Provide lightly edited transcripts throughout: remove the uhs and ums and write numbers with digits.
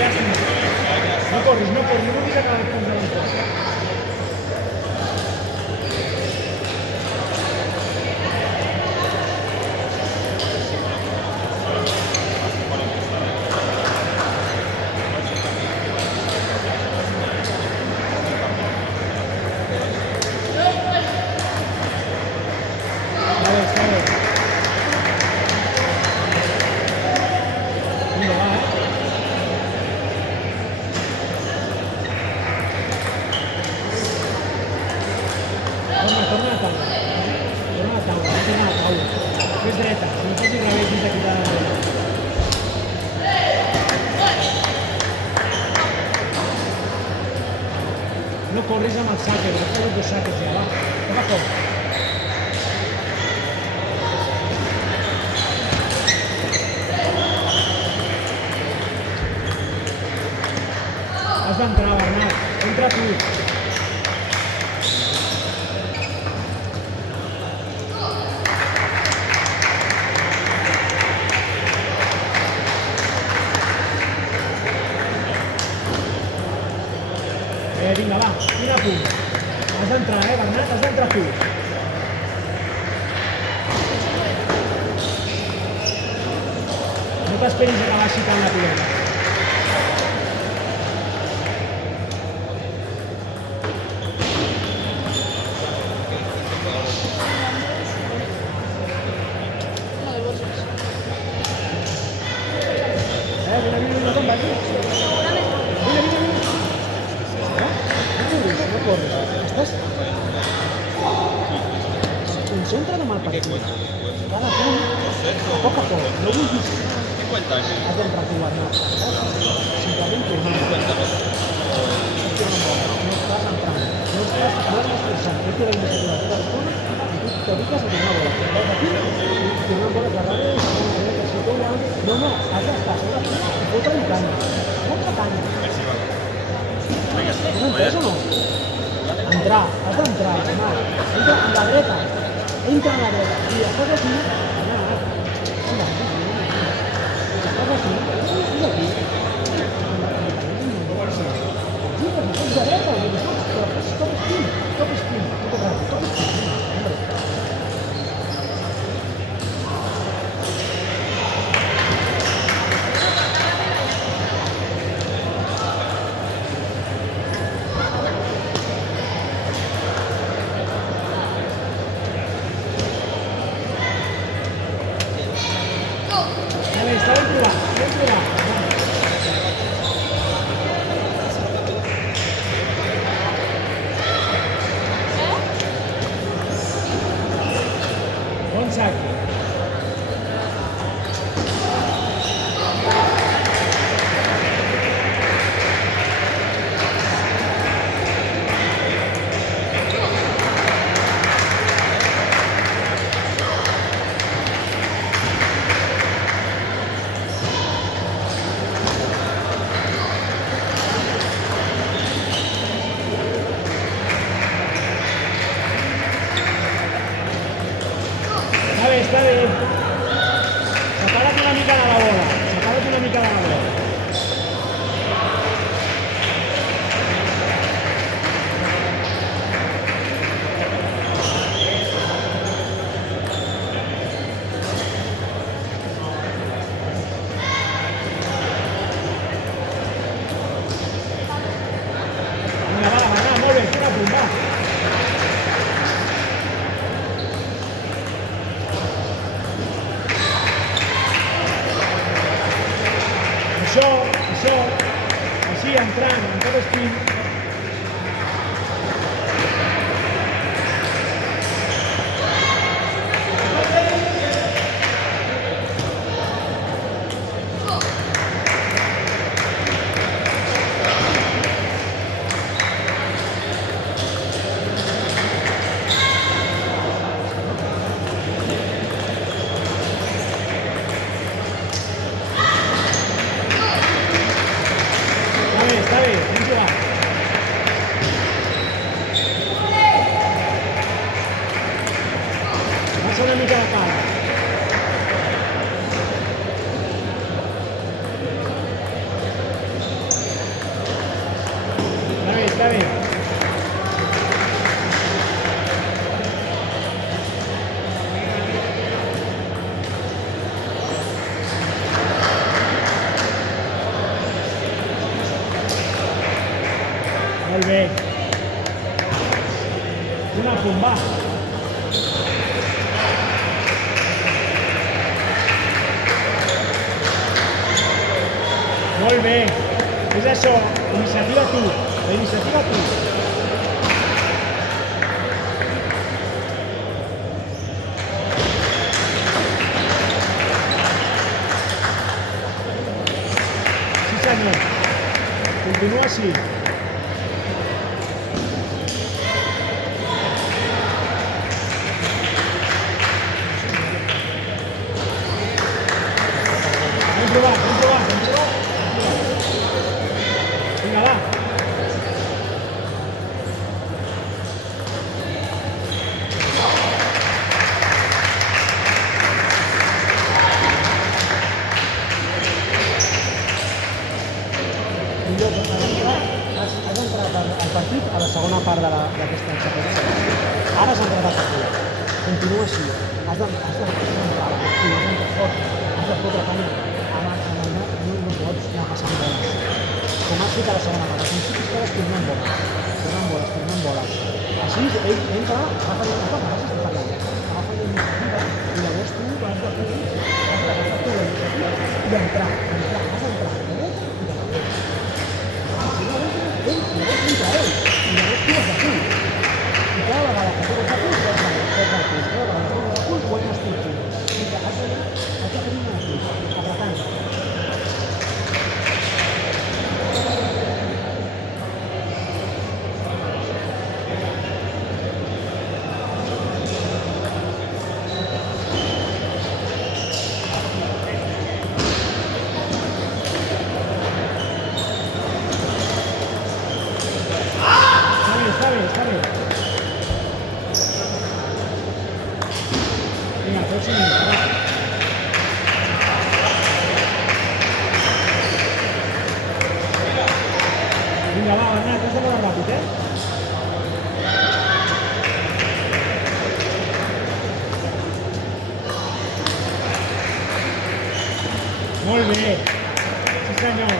llàstima. No corris, no vulguis acabar el punt de l'entrada. Torna a la taula. Torna a la taula, no torna a la taula. Fes dreta, si no posis la veu dins d'aquí de la dreta. No corris amb el saque, però fes els dos saques ja, va. Cap a cop. Has d'entrar, Bernat. Entra tu. Vinga, va, quin apunt. Has d'entrar, Bernat, has d'entrar tu. No t'esperis a acabar aixecant la pilota. Vine, no te'n vagis. Vine. No corres. Estàs... Concentra't amb el partit. Cada punt, a poc, no vulguis... Has d'entrar tu, Bernat. Simplement tornant. No estàs entrant. No estàs esforçant. Ell té la iniciativa de totes les coses i tu te dediques a tornar bola. Vas aquí i tornar bola carrera no, has d'estar sobre aquí i fotre-li canya. Fotre canya. Has entès o no? Entrar, has d'entrar, Bernat. Entra en la dreta. Entra en la dreta. I estàs aquí, Bernat. Estàs aquí, és aquí. Ets de dreta, però fes top spin, top spin. Està ben provat. Bon sac. Està bé. Separa't una mica de la bola. Vinga, va, molt bé, fes el punt, va. Això, així entrant en tot spin. Està bé, ben jugat. está bien. Molt bé. Una punt, va. Molt bé. És això, iniciativa tu. La iniciativa tu. Sí, senyor. Continua així. Hem provat. Vinga, va. Has entrat al partit a la segona part d'aquesta xapeta. Ara has entrat al partit. Continua així. Has d'entrar al partit, has d'entrar fort, has de fotre tant. No pots anar passant boles. Com has fet a la segona part, al principi estaves tornant boles. Així, ell entra, agafa la iniciativa i llavors tu has de fer la iniciativa i entrar, has d'entrar. Llavors entra ell, i llavors tu has de fer. I cada vegada que tu has de fer, cada vegada que tu has de fer, guanyes tu. I has de fer una cosa, apretant. Està bé. Vinga, pròxim. Vinga, va, Bernat, has de molt ràpid, Molt bé. Sí, senyor.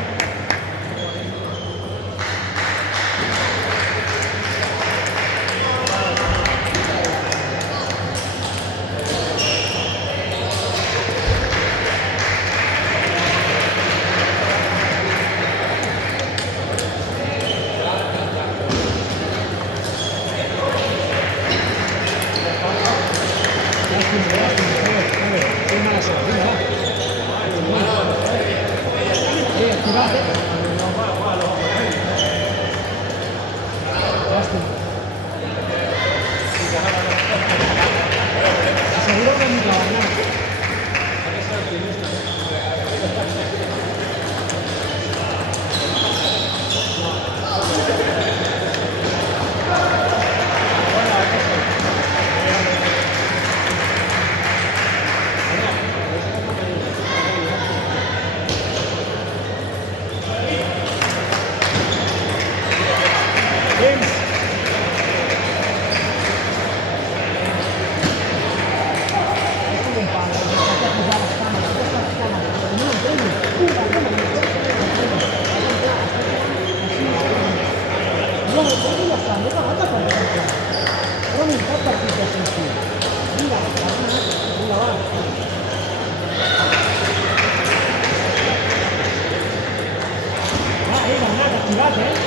Activat,